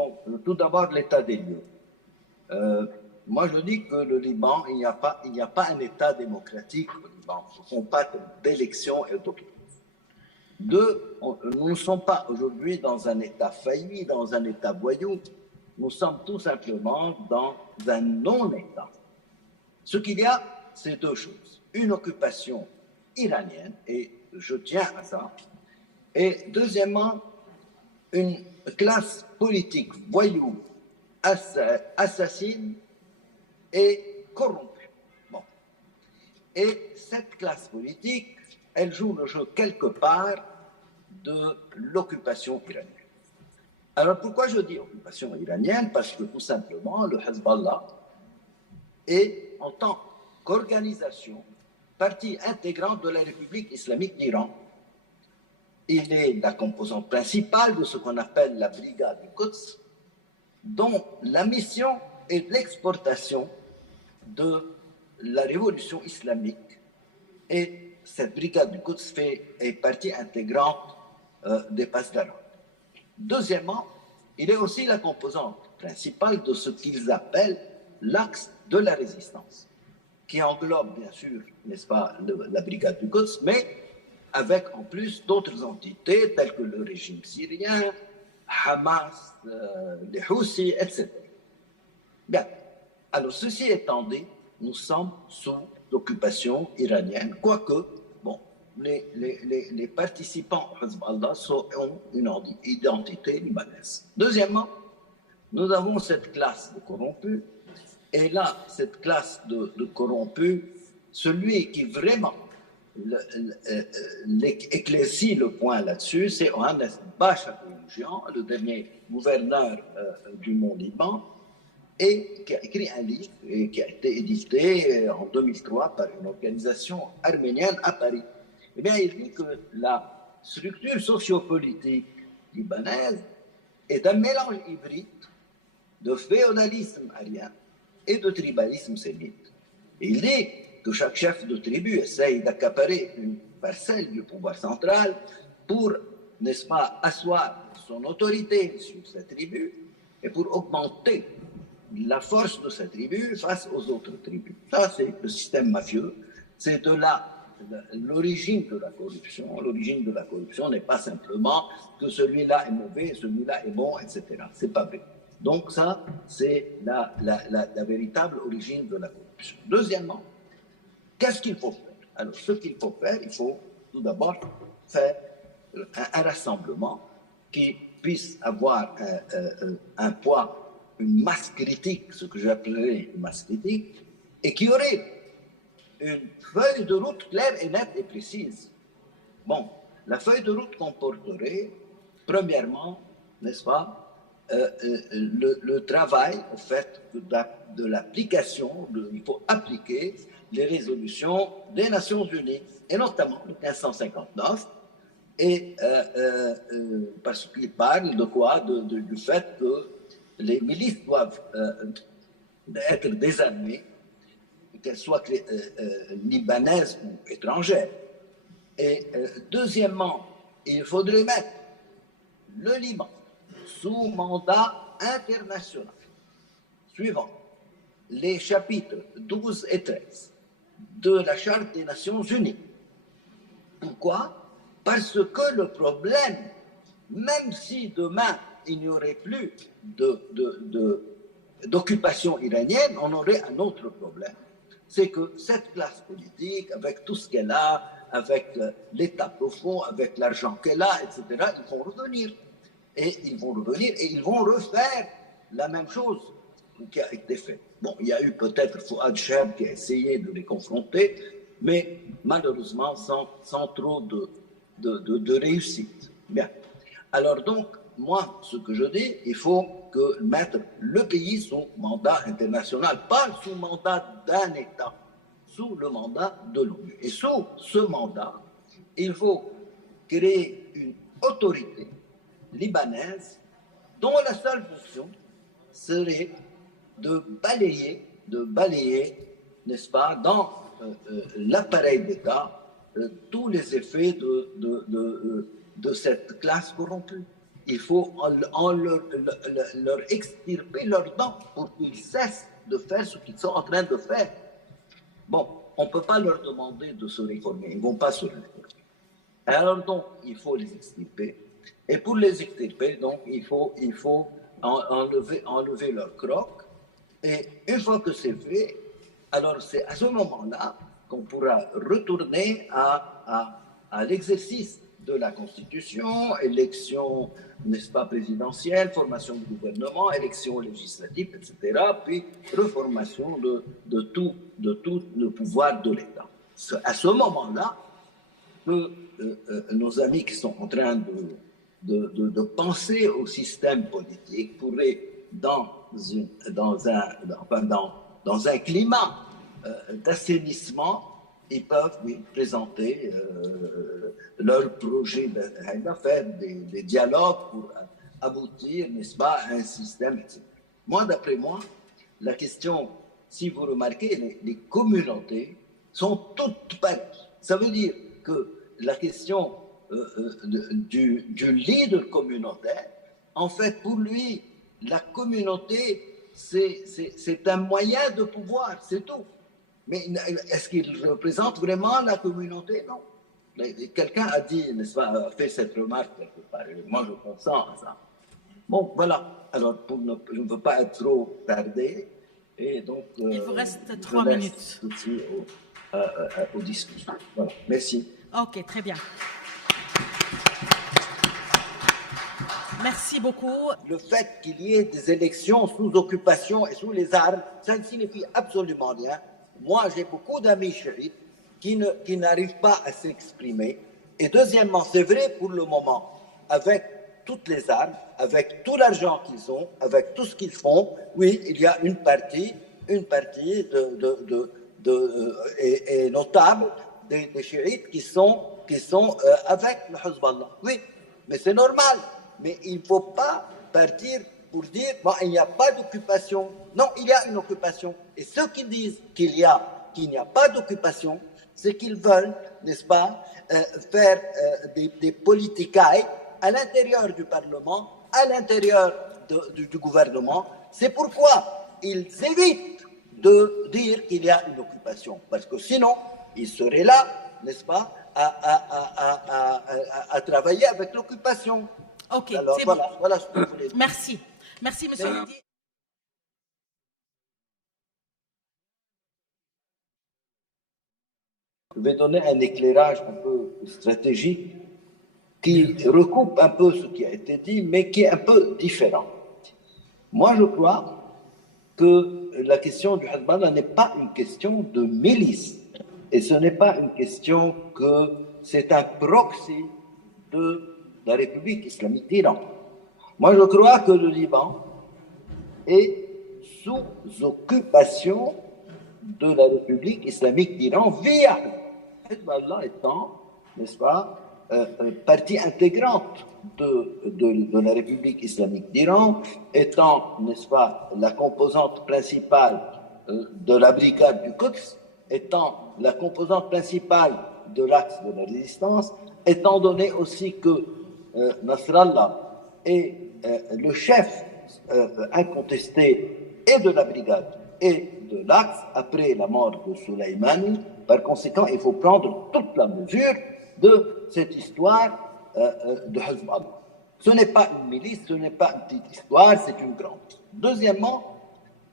Bon, tout d'abord, l'état des lieux. Moi, je dis que le Liban, il n'y a pas un État démocratique au Liban. Ce ne sont pas d'élections et d'autres. Deux, nous ne sommes pas aujourd'hui dans un État failli, dans un État voyou. Nous sommes tout simplement dans un non-État. Ce qu'il y a, c'est deux choses. Une occupation iranienne, et je tiens à ça. Et deuxièmement, une classe politique voyou, assassine et corrompue. Bon. Et cette classe politique, elle joue le jeu quelque part de l'occupation iranienne. Alors pourquoi je dis occupation iranienne? Parce que tout simplement, le Hezbollah est, en tant qu'organisation, partie intégrante de la République islamique d'Iran. Il est la composante principale de ce qu'on appelle la brigade du Quds, dont la mission est l'exportation de la révolution islamique. Et cette brigade du Quds est partie intégrante des Pasdaran. Deuxièmement, il est aussi la composante principale de ce qu'ils appellent l'axe de la résistance, qui englobe bien sûr, n'est-ce pas, la brigade du Quds, mais avec en plus d'autres entités telles que le régime syrien, Hamas, les Houthis, etc. Bien. Alors, ceci étant dit, nous sommes sous l'occupation iranienne, quoique, bon, les participants au Hezbollah ont une identité libanaise. Deuxièmement, nous avons cette classe de corrompus, et là, cette classe de corrompus, celui qui vraiment éclaircit le point là-dessus, c'est Johannes Bachar-Boumediene, le dernier gouverneur du Mont-Liban, et qui a écrit un livre et qui a été édité en 2003 par une organisation arménienne à Paris. Eh bien, il dit que la structure sociopolitique libanaise est un mélange hybride de féodalisme arien et de tribalisme sémite. Et il dit que chaque chef de tribu essaye d'accaparer une parcelle du pouvoir central pour, n'est-ce pas, asseoir son autorité sur sa tribu et pour augmenter la force de sa tribu face aux autres tribus. Ça, c'est le système mafieux. C'est de là l'origine de la corruption. L'origine de la corruption n'est pas simplement que celui-là est mauvais, celui-là est bon, etc. C'est pas vrai. Donc ça, c'est la véritable origine de la corruption. Deuxièmement, qu'est-ce qu'il faut faire? Alors, ce qu'il faut faire, il faut tout d'abord faire un rassemblement qui puisse avoir un poids, une masse critique, ce que j'appellerais une masse critique, et qui aurait une feuille de route claire et nette et précise. Bon, la feuille de route comporterait, premièrement, n'est-ce pas, le travail, au fait, de l'application, il faut appliquer les résolutions des Nations Unies, et notamment le 1559, et parce qu'il parle de quoi? Du fait que les milices doivent être désarmées, qu'elles soient libanaises ou étrangères. Et deuxièmement, il faudrait mettre le Liban sous mandat international, suivant les chapitres 12 et 13 de la Charte des Nations Unies. Pourquoi? Parce que le problème, même si demain il n'y aurait plus d'occupation iranienne, on aurait un autre problème. C'est que cette classe politique, avec tout ce qu'elle a, avec l'État profond, avec l'argent qu'elle a, etc., ils vont revenir. Et ils vont revenir et ils vont refaire la même chose qui a été faite. Bon, il y a eu peut-être Fouad Cheb qui a essayé de les confronter, mais malheureusement sans trop de réussite. Bien. Alors donc, moi, ce que je dis, il faut mettre le pays sous mandat international, pas sous mandat d'un État, sous le mandat de l'ONU. Et sous ce mandat, il faut créer une autorité libanaise dont la seule fonction serait de balayer, n'est-ce pas, dans l'appareil d'État tous les effets de cette classe corrompue. il faut leur extirper leurs dents pour qu'ils cessent de faire ce qu'ils sont en train de faire. Bon, on ne peut pas leur demander de se réformer, ils ne vont pas se réformer. Alors donc, il faut les extirper. Et pour les extirper, donc, il faut enlever leur croc. Et une fois que c'est fait, alors c'est à ce moment-là qu'on pourra retourner à l'exercice de la Constitution, élection, n'est-ce pas, présidentielle, formation du gouvernement, élection législative, etc., puis reformation de tout le pouvoir de l'État. C'est à ce moment-là que nos amis qui sont en train de penser au système politique pourraient, dans un climat d'assainissement, ils peuvent présenter leur projet d'affaires, des dialogues pour aboutir, n'est-ce pas, à un système, etc. Moi, d'après moi, la question, si vous remarquez, les communautés sont toutes pareilles. Ça veut dire que la question du leader communautaire, en fait, pour lui, la communauté, c'est un moyen de pouvoir, c'est tout. Mais est-ce qu'il représente vraiment la communauté? Non. Quelqu'un a dit, n'est-ce pas, a fait cette remarque quelque part. Moi, je consens à ça. Bon, voilà. Alors, je ne veux pas être trop tardé. Et donc, il vous reste 3 minutes. Aussi aux discussions. Voilà. Merci. OK, très bien. Merci beaucoup. Le fait qu'il y ait des élections sous occupation et sous les armes, ça ne signifie absolument rien. Moi, j'ai beaucoup d'amis chiites qui n'arrivent pas à s'exprimer. Et deuxièmement, c'est vrai pour le moment, avec toutes les armes, avec tout l'argent qu'ils ont, avec tout ce qu'ils font, oui, il y a une partie et notable des chiites qui sont avec le Hezbollah. Oui, mais c'est normal. Mais il ne faut pas partir pour dire bon, il n'y a pas d'occupation. Non, il y a une occupation. Et ceux qui disent qu'il n'y a pas d'occupation, c'est qu'ils veulent, n'est-ce pas, faire des politicailles à l'intérieur du Parlement, à l'intérieur du gouvernement. C'est pourquoi ils évitent de dire qu'il y a une occupation. Parce que sinon, ils seraient là, n'est-ce pas, à travailler avec l'occupation. OK, alors voilà ce que je voulais dire. Merci. Merci, M. Mehdi. Je vais donner un éclairage un peu stratégique qui recoupe un peu ce qui a été dit, mais qui est un peu différent. Moi, je crois que la question du Hezbollah n'est pas une question de milice, et ce n'est pas une question que c'est un proxy de la République islamique d'Iran. Moi, je crois que le Liban est sous occupation de la République islamique d'Iran via Hezbollah étant, n'est-ce pas, partie intégrante de la République islamique d'Iran, étant, n'est-ce pas, la composante principale de la brigade du Quds, étant la composante principale de l'axe de la résistance, étant donné aussi que Nasrallah est le chef incontesté et de la brigade et de l'axe après la mort de Soleimani. Par conséquent, il faut prendre toute la mesure de cette histoire de Hezbollah. Ce n'est pas une milice, ce n'est pas une petite histoire, c'est une grande. Deuxièmement,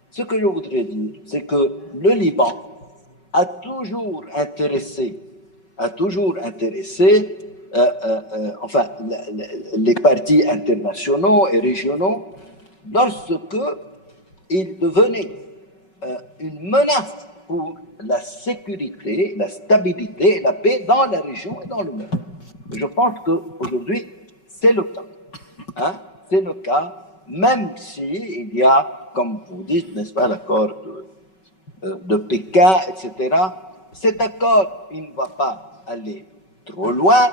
ce que je voudrais dire, c'est que le Liban a toujours intéressé enfin, les partis internationaux et régionaux lorsqu'ils devenaient une menace pour la sécurité, la stabilité et la paix dans la région et dans le monde. Je pense qu'aujourd'hui, c'est le cas. Hein? C'est le cas, même s'il y a, comme vous dites, n'est-ce pas, l'accord de Pékin, etc. Cet accord, il ne va pas aller trop loin.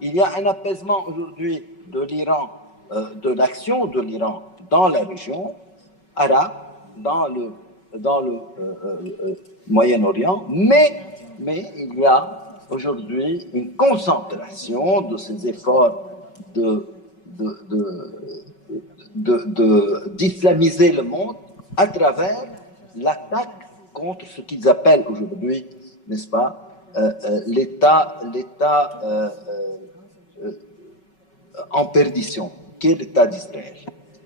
Il y a un apaisement aujourd'hui de l'Iran, de l'action de l'Iran dans la région arabe, dans le Moyen-Orient, mais il y a aujourd'hui une concentration de ces efforts de d'islamiser le monde à travers l'attaque contre ce qu'ils appellent aujourd'hui, n'est-ce pas, l'État en perdition, qui est l'État d'Israël.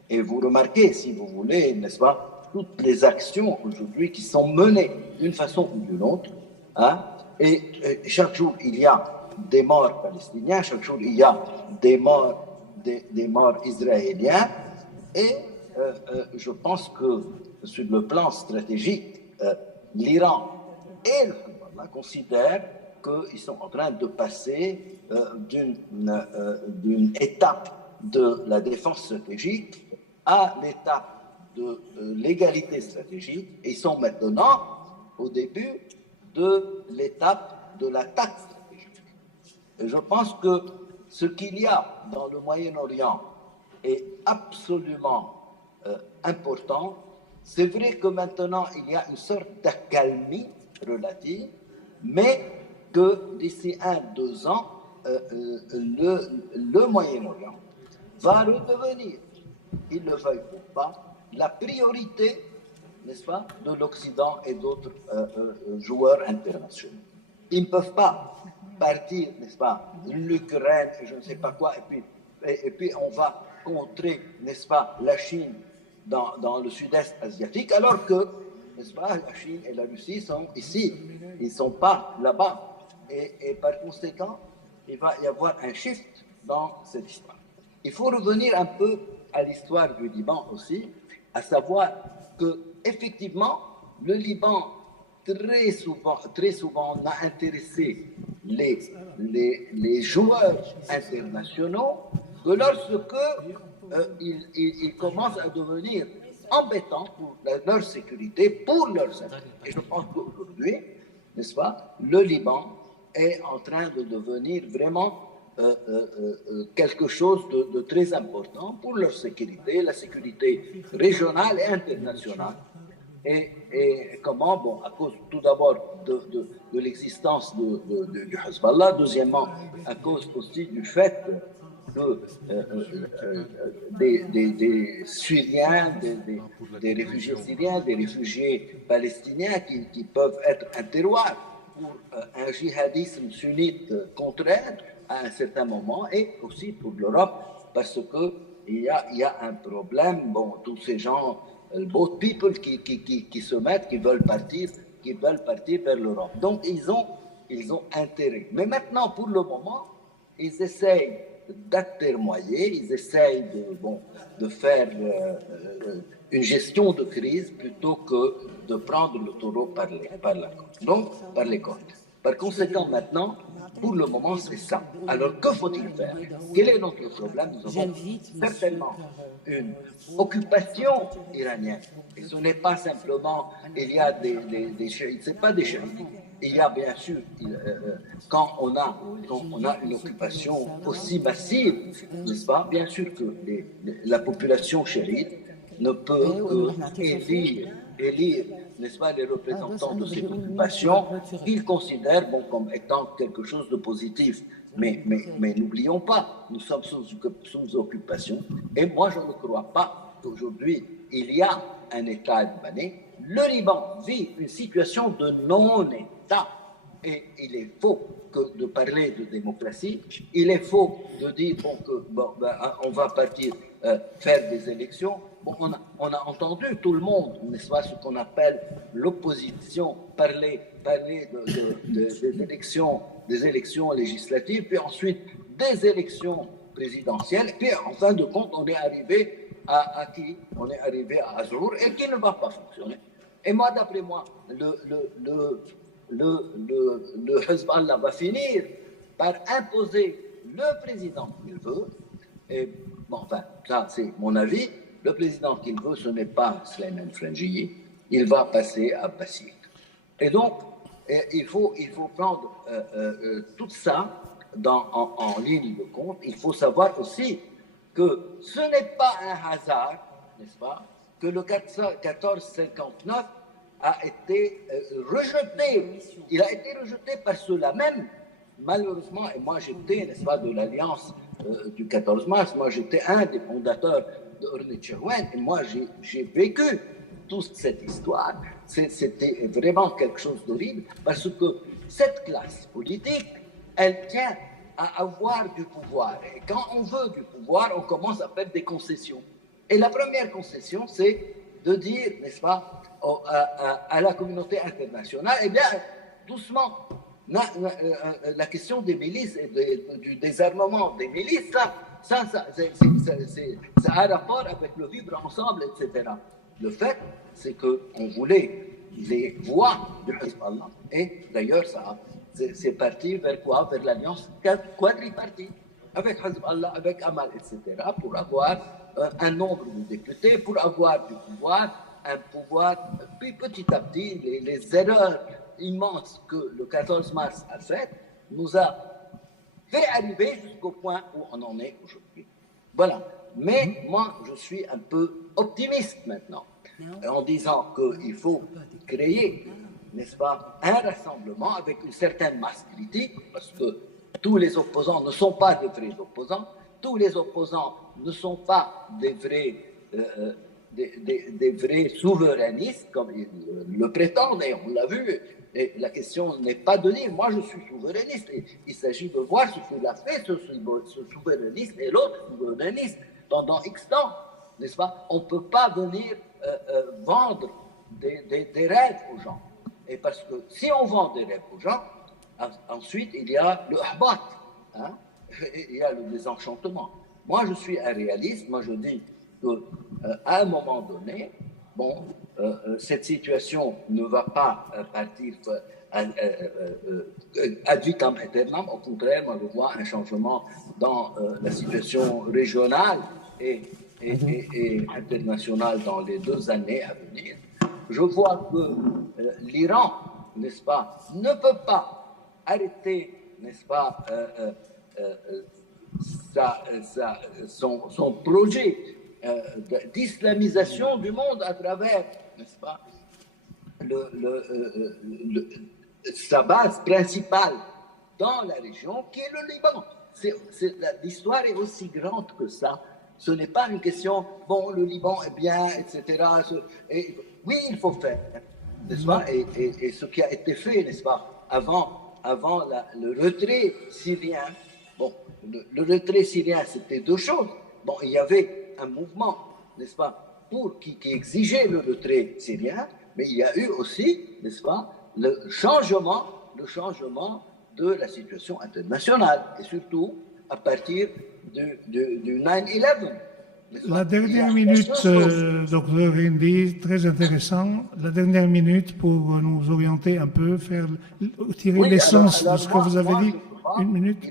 Et vous remarquez, si vous voulez, n'est-ce pas, toutes les actions aujourd'hui qui sont menées d'une façon ou d'une autre, hein, et chaque jour il y a des morts palestiniens, chaque jour il y a des morts israéliens, et je pense que sur le plan stratégique, l'Iran et le Hezbollah considèrent qu'ils sont en train de passer d'une étape de la défense stratégique à l'étape de l'égalité stratégique, et ils sont maintenant au début de l'étape de l'attaque stratégique. Et je pense que ce qu'il y a dans le Moyen-Orient est absolument important. C'est vrai que maintenant il y a une sorte d'accalmie relative, mais que d'ici 1-2 ans, le Moyen-Orient va redevenir, il ne le veuille pas, la priorité, n'est-ce pas, de l'Occident et d'autres joueurs internationaux. Ils ne peuvent pas partir, n'est-ce pas, l'Ukraine et je ne sais pas quoi, et puis on va contrer, n'est-ce pas, la Chine dans le sud-est asiatique, alors que, n'est-ce pas, la Chine et la Russie sont ici, ils ne sont pas là-bas. Et par conséquent, il va y avoir un shift dans cette histoire. Il faut revenir un peu à l'histoire du Liban aussi, à savoir que effectivement le Liban très souvent n'a intéressé les joueurs internationaux que lorsque ils commencent à devenir embêtants pour leur sécurité, pour leurs intérêts. Et je pense qu'aujourd'hui, n'est-ce pas, le Liban est en train de devenir vraiment quelque chose de très important pour leur sécurité, la sécurité régionale et internationale. Et comment, bon, à cause tout d'abord de l'existence du Hezbollah, deuxièmement, à cause aussi du fait que des Syriens, des réfugiés syriens, des réfugiés palestiniens qui peuvent être un terroir pour un djihadisme sunnite contraire à un certain moment, et aussi pour l'Europe, parce qu'il y a un problème, bon, tous ces gens, both people qui se mettent, qui veulent partir vers l'Europe. Donc ils ont intérêt. Mais maintenant, pour le moment, ils essayent d'atermoyer, ils essayent de faire une gestion de crise plutôt que de prendre le taureau par les cornes. Par conséquent, maintenant, pour le moment, c'est ça. Alors, que faut-il faire? Quel est notre problème? Nous avons certainement une occupation iranienne. Et ce n'est pas simplement, il y a des chiites, ce n'est pas des chiites. Il y a bien sûr, quand on a une occupation aussi massive, n'est-ce pas? Bien sûr que la population chiite ne peut qu'élire, n'est-ce pas, les représentants de cette occupation, qu'ils considèrent comme étant quelque chose de positif. Mais n'oublions pas, nous sommes sous occupation. Et moi, je ne crois pas qu'aujourd'hui, il y a un État libanais. Le Liban vit une situation de non-État. Et il est faux de parler de démocratie. Il est faux de dire on va partir faire des élections. Bon, on a entendu tout le monde, n'est-ce pas, ce qu'on appelle l'opposition, parler des élections législatives, puis ensuite des élections présidentielles, puis en fin de compte, on est arrivé à qui? On est arrivé à Azrour, et qui ne va pas fonctionner. Et moi, d'après moi, le Hezbollah va finir par imposer le président qu'il veut. Et bon, enfin, ça c'est mon avis. Le président qu'il veut, ce n'est pas Sleiman Frangieh. Il va passer à Bassir. Et donc, il faut prendre tout ça en ligne de compte. Il faut savoir aussi que ce n'est pas un hasard, n'est-ce pas, que le 1459 a été rejeté. Il a été rejeté par ceux-là même malheureusement, et moi j'étais, n'est-ce pas, de l'alliance du 14 mars, moi j'étais un des fondateurs de Ornit Chahouane, et moi j'ai vécu toute cette histoire. C'était vraiment quelque chose d'horrible, parce que cette classe politique, elle tient à avoir du pouvoir. Et quand on veut du pouvoir, on commence à faire des concessions. Et la première concession, c'est de dire, n'est-ce pas, à la communauté internationale, eh bien, doucement, la question des milices et du désarmement des milices, ça a un rapport avec le vivre ensemble, etc. Le fait, c'est qu'on voulait les voix du Hezbollah. Et d'ailleurs, c'est parti vers quoi? Vers l'alliance quadripartite, avec Hezbollah, avec Amal, etc., pour avoir un nombre de députés, pour avoir du pouvoir, un pouvoir. Puis petit à petit, les erreurs immenses que le 14 mars a faites nous a fait arriver jusqu'au point où on en est aujourd'hui. Voilà. Mais moi, je suis un peu optimiste maintenant, en disant qu'il faut créer, n'est-ce pas, un rassemblement avec une certaine masse critique, parce que tous les opposants ne sont pas de vrais opposants, tous les opposants ne sont pas des vrais souverainistes, comme ils le prétendent, et on l'a vu. Et la question n'est pas de dire, moi je suis souverainiste, il s'agit de voir ce qu'il a fait, ce souverainiste et l'autre souverainiste, pendant X temps, n'est-ce pas? On ne peut pas venir vendre des rêves aux gens. Et parce que si on vend des rêves aux gens, ensuite il y a le ahbat, hein? Il y a le désenchantement. Moi je suis un réaliste, moi je dis qu'à un moment donné, bon, cette situation ne va pas partir ad vitam aeternam. Au contraire, moi je vois un changement dans la situation régionale et internationale dans les 2 années à venir. Je vois que l'Iran, n'est-ce pas, ne peut pas arrêter, n'est-ce pas, son projet d'islamisation du monde à travers, n'est-ce pas, sa base principale dans la région, qui est le Liban. L'histoire est aussi grande que ça. Ce n'est pas une question, bon, le Liban est bien, etc. Oui, il faut faire, n'est-ce pas, et ce qui a été fait, n'est-ce pas, avant le retrait syrien. Bon, le retrait syrien, c'était 2 choses. Bon, il y avait un mouvement, n'est-ce pas, qui exigeait le retrait syrien, mais il y a eu aussi, n'est-ce pas, le changement de la situation internationale, et surtout à partir du 9/11. La dernière minute, docteur Indy, très intéressant. La dernière minute pour nous orienter un peu, tirer l'essence de ce que vous avez dit. Une minute.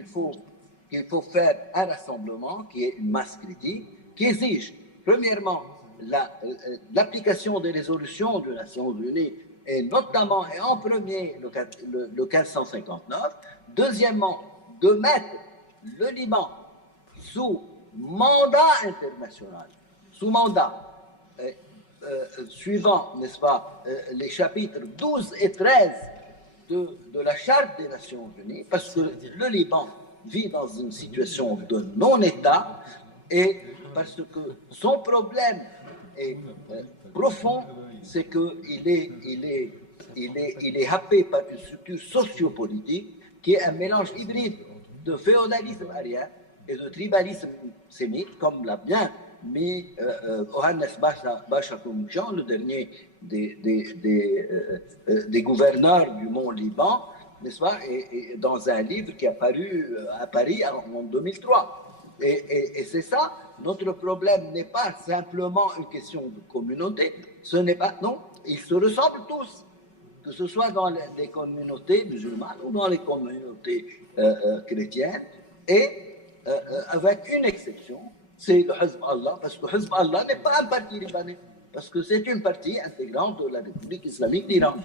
Il faut faire un rassemblement qui est une masse critique, qui exige, premièrement, l'application des résolutions des Nations Unies, et notamment et en premier le 1559. Deuxièmement, de mettre le Liban sous mandat international, sous mandat, suivant, n'est-ce pas, les chapitres 12 et 13 de la Charte des Nations Unies, parce que le Liban vit dans une situation de non-État, et parce que son problème est profond, c'est qu'il est happé par une structure sociopolitique qui est un mélange hybride de féodalisme arien et de tribalisme sémite, comme l'a bien mis Ohannes Bachakoumjan, le dernier des gouverneurs du Mont Liban, n'est-ce pas, et dans un livre qui est apparu à Paris en 2003. Et c'est ça, notre problème n'est pas simplement une question de communauté, ce n'est pas, non, ils se ressemblent tous, que ce soit dans les communautés musulmanes ou dans les communautés chrétiennes, et avec une exception, c'est le Hezbollah, parce que Hezbollah n'est pas un parti libanais, parce que c'est une partie intégrante de la République islamique d'Iran.